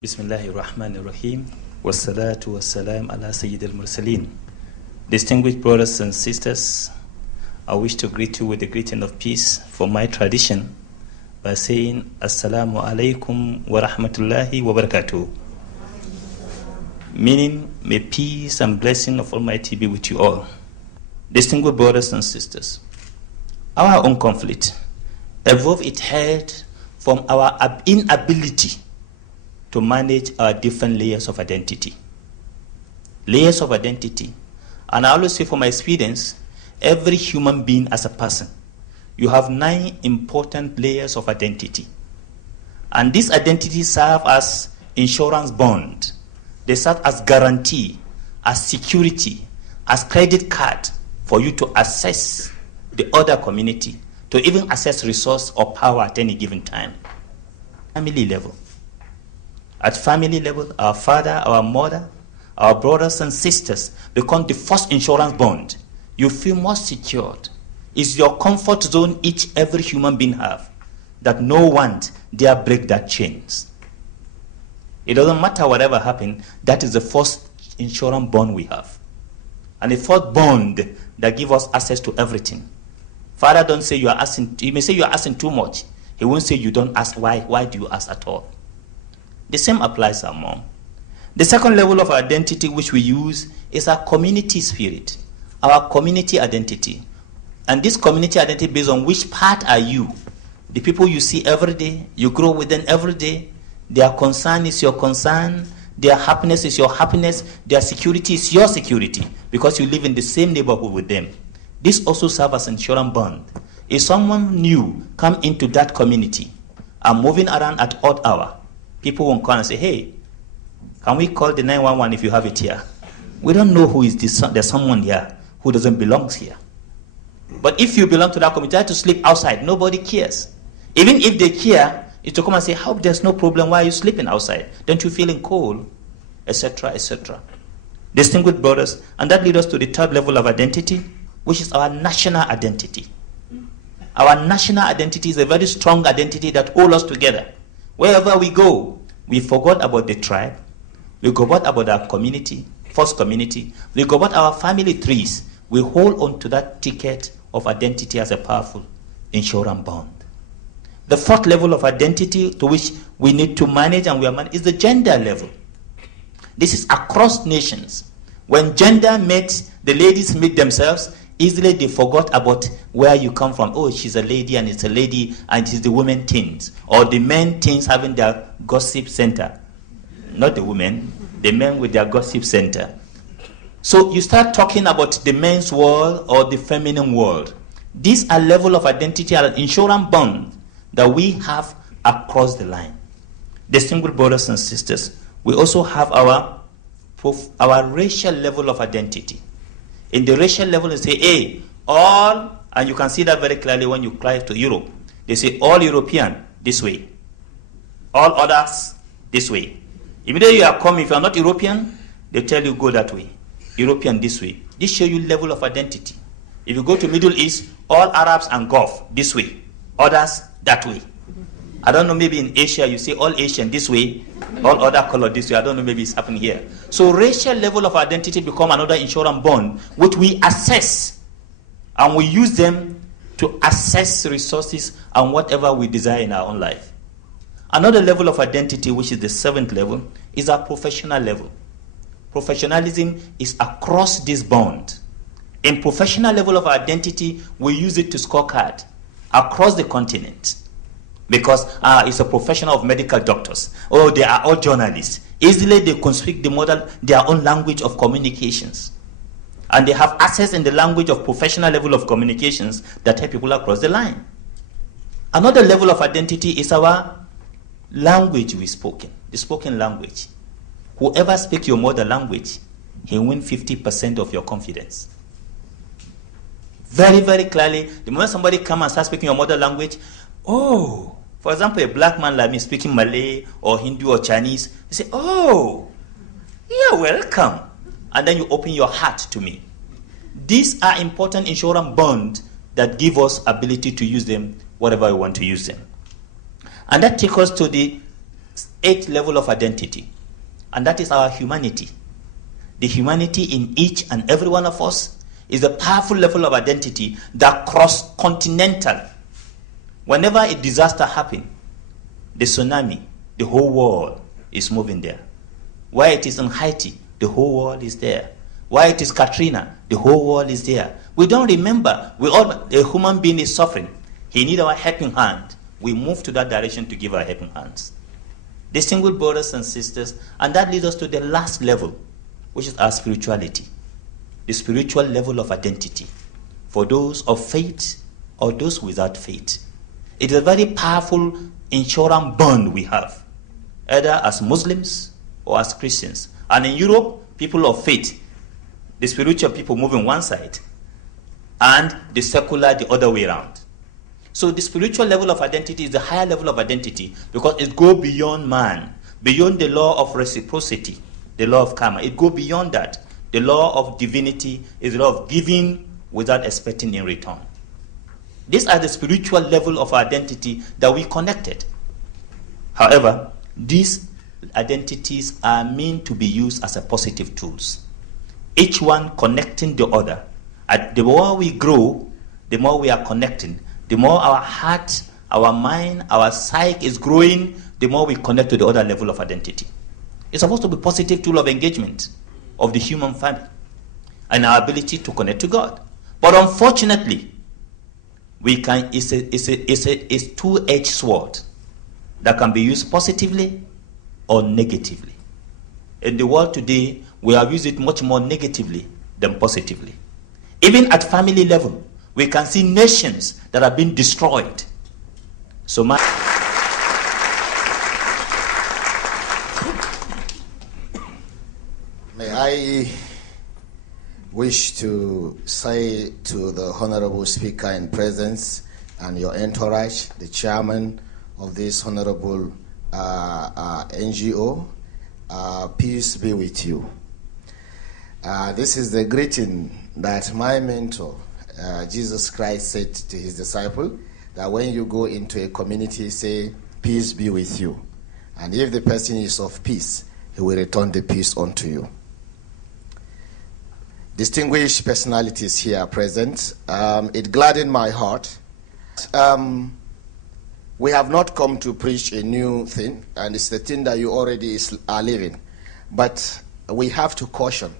Bismillahirrahmanirrahim. Wassalatu wassalam ala Sayyidil Mursaleen. Distinguished brothers and sisters, I wish to greet you with the greeting of peace for my tradition by saying Assalamu alaikum wa rahmatullahi wa barakatuh. Meaning, may peace and blessing of Almighty be with you all. Distinguished brothers and sisters, our own conflict evolved its head from our inability to manage our different layers of identity. Layers of identity. And I always say from my experience, every human being as a person, you have 9 important layers of identity. And these identities serve as insurance bond. They serve as guarantee, as security, as credit card for you to assess the other community, to even assess resource or power at any given time. Family level. At family level, our father, our mother, our brothers and sisters become the first insurance bond. You feel more secured. It's your comfort zone every human being have, that no one dare break that chains. It doesn't matter whatever happened, that is the first insurance bond we have. And the first bond that gives us access to everything. Father don't say you are asking, he may say you are asking too much. He won't say you don't ask why. Why do you ask at all? The same applies to our mom. The second level of identity which we use is our community spirit, our community identity. And this community identity based on which part are you? The people you see every day, you grow with them every day. Their concern is your concern. Their happiness is your happiness. Their security is your security because you live in the same neighborhood with them. This also serves as an insurance bond. If someone new come into that community and moving around at odd hour, people won't call and say, hey, can we call the 911 if you have it here? We don't know who is this. There's someone here who doesn't belong here. But if you belong to that community, try to sleep outside. Nobody cares. Even if they care, it's to come and say, how there's no problem. Why are you sleeping outside? Don't you feeling cold? Etc., etc. Distinguished brothers, and that leads us to the third level of identity, which is our national identity. Our national identity is a very strong identity that holds us together. Wherever we go, we forgot about the tribe, we forgot about our community, first community, we forgot our family trees. We hold on to that ticket of identity as a powerful insurance bond. The fourth level of identity to which we need to manage and we are managing is the gender level. This is across nations. When gender meets, the ladies meet themselves, easily they forgot about where you come from. Oh, she's a lady and it's a lady and it's the women teens. Or the men teens having their gossip center. Not the women, the men with their gossip center. So you start talking about the men's world or the feminine world. These are level of identity and insurance bond that we have across the line. Distinguished brothers and sisters, we also have our racial level of identity. In the racial level, they say, hey, all, and you can see that very clearly when you fly to Europe. They say, all European, this way. All others, this way. Immediately you are coming, if you are not European, they tell you, go that way. European, this way. This shows you level of identity. If you go to Middle East, all Arabs and Gulf, this way. Others, that way. I don't know, maybe in Asia, you say all Asian this way, all other color this way. I don't know, maybe it's happening here. So racial level of identity become another insurance bond, which we assess, and we use them to assess resources and whatever we desire in our own life. Another level of identity, which is the 7th level, is our professional level. Professionalism is across this bond. In professional level of identity, we use it to scorecard across the continent. Because it's a profession of medical doctors. Oh, they are all journalists. Easily they can speak their own language of communications. And they have access in the language of professional level of communications that help people across the line. Another level of identity is our language we spoken, the spoken language. Whoever speaks your mother language, he wins 50% of your confidence. Very, very clearly, the moment somebody comes and starts speaking your mother language, oh, for example, a black man like me speaking Malay or Hindu or Chinese, you say, oh, you're welcome. And then you open your heart to me. These are important insurance bonds that give us ability to use them whatever we want to use them. And that takes us to the eighth level of identity, and that is our humanity. The humanity in each and every one of us is a powerful level of identity that cross-continental. Whenever a disaster happens, the tsunami, the whole world is moving there. Where it is in Haiti, the whole world is there. Where it is Katrina, the whole world is there. We don't remember. A human being is suffering. He needs our helping hand. We move to that direction to give our helping hands. Distinguished brothers and sisters, and that leads us to the last level, which is our spirituality. The spiritual level of identity for those of faith or those without faith. It is a very powerful insurance bond we have, either as Muslims or as Christians. And in Europe, people of faith, the spiritual people move on one side, and the secular the other way around. So the spiritual level of identity is the higher level of identity because it goes beyond man, beyond the law of reciprocity, the law of karma. It goes beyond that. The law of divinity is the law of giving without expecting in return. These are the spiritual level of identity that we connected. However, these identities are meant to be used as a positive tools, each one connecting the other. The more we grow, the more we are connecting. The more our heart, our mind, our psyche is growing, the more we connect to the other level of identity. It's supposed to be a positive tool of engagement of the human family and our ability to connect to God. But unfortunately, it's a two-edged sword that can be used positively or negatively. In the world today, we have used it much more negatively than positively. Even at family level, we can see nations that have been destroyed. So may I wish to say to the Honorable Speaker in presence and your entourage, the chairman of this honorable NGO, peace be with you. This is the greeting that my mentor, Jesus Christ, said to his disciple, that when you go into a community, say, peace be with you. And if the person is of peace, he will return the peace unto you. Distinguished personalities here present, it gladdened my heart. We have not come to preach a new thing, and it's the thing that you already are living. But we have to caution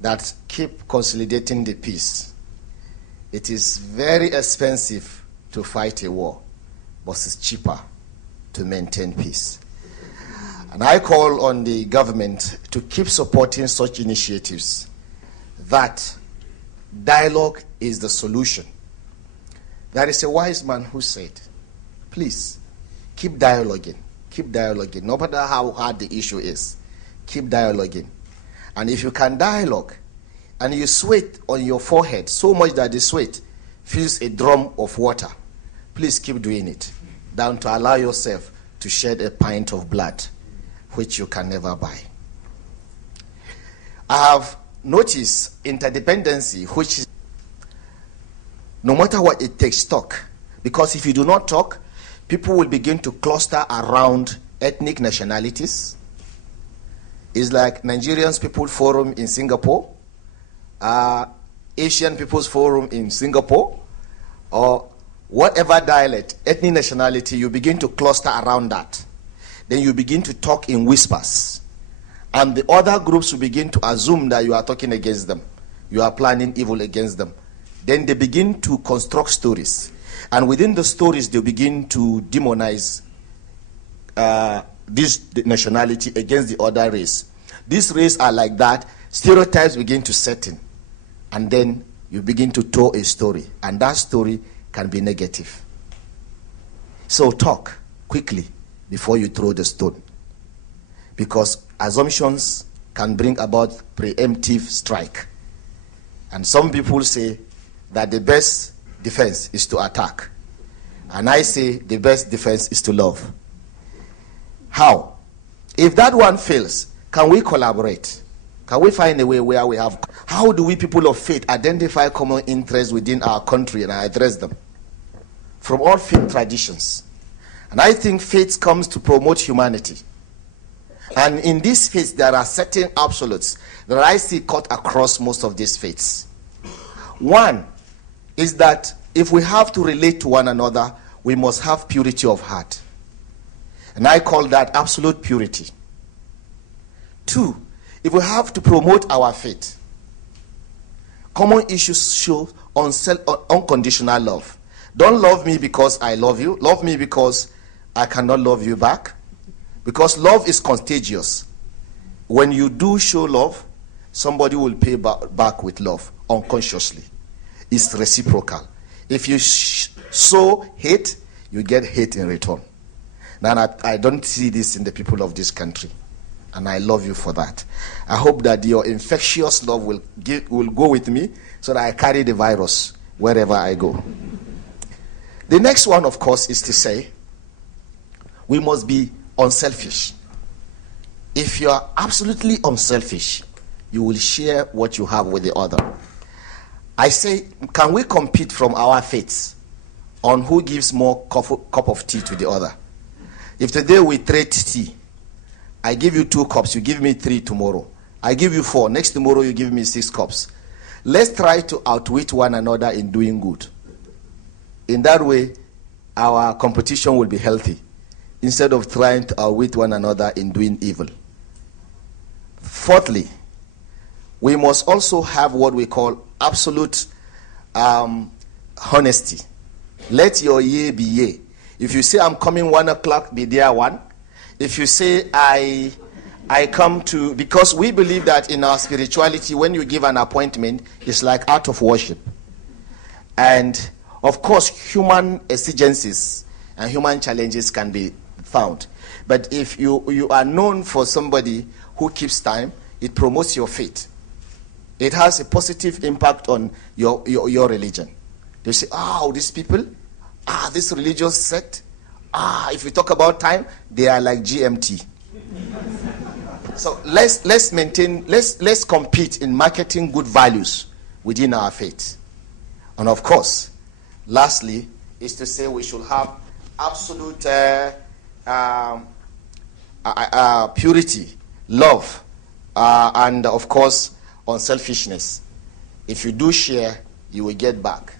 that keep consolidating the peace. It is very expensive to fight a war, but it's cheaper to maintain peace. And I call on the government to keep supporting such initiatives, that dialogue is the solution. There is a wise man who said, please, keep dialoguing, no matter how hard the issue is, keep dialoguing. And if you can dialogue, and you sweat on your forehead so much that the sweat fills a drum of water, please keep doing it, down to allow yourself to shed a pint of blood, which you can never buy. I have noticed interdependency, which is, no matter what it takes, talk. Because if you do not talk, people will begin to cluster around ethnic nationalities. It's like Nigerians People Forum in Singapore, Asian People's Forum in Singapore, or whatever dialect, ethnic nationality, you begin to cluster around that. Then you begin to talk in whispers. And the other groups will begin to assume that you are talking against them. You are planning evil against them. Then they begin to construct stories. And within the stories, they begin to demonize this nationality against the other race. These races are like that. Stereotypes begin to set in. And then you begin to tell a story. And that story can be negative. So talk quickly before you throw the stone. Because assumptions can bring about preemptive strike. And some people say that the best defense is to attack. And I say the best defense is to love. How? If that one fails, can we collaborate? Can we find a way where we have... How do we people of faith identify common interests within our country and address them? From all faith traditions. And I think faith comes to promote humanity. And in this faith, there are certain absolutes that I see cut across most of these faiths. One is that if we have to relate to one another, we must have purity of heart. And I call that absolute purity. Two, if we have to promote our faith, common issues show unconditional love. Don't love me because I love you. Love me because I cannot love you back. Because love is contagious. When you do show love, somebody will pay back with love unconsciously. It's reciprocal. If you sow hate, you get hate in return. Now, I don't see this in the people of this country. And I love you for that. I hope that your infectious love will go with me so that I carry the virus wherever I go. The next one, of course, is to say we must be unselfish. If you are absolutely unselfish, you will share what you have with the other. I say, can we compete from our faiths on who gives more cup of tea to the other? If today we trade tea, I give you 2 cups, you give me 3 tomorrow. I give you 4, next tomorrow you give me 6 cups. Let's try to outwit one another in doing good. In that way, our competition will be healthy, instead of trying to outwit one another in doing evil. Fourthly, we must also have what we call absolute honesty. Let your yea be yea. If you say I'm coming 1 o'clock, be there 1. If you say I come to, because we believe that in our spirituality, when you give an appointment, it's like act of worship. And of course, human exigencies and human challenges can be found. But if you are known for somebody who keeps time, it promotes your faith. It has a positive impact on your religion. They say, oh, these people, this religious sect, if we talk about time, they are like GMT. So let's compete in marketing good values within our faith. And of course, lastly, is to say we should have absolute purity, love, and of course, unselfishness. If you do share, you will get back.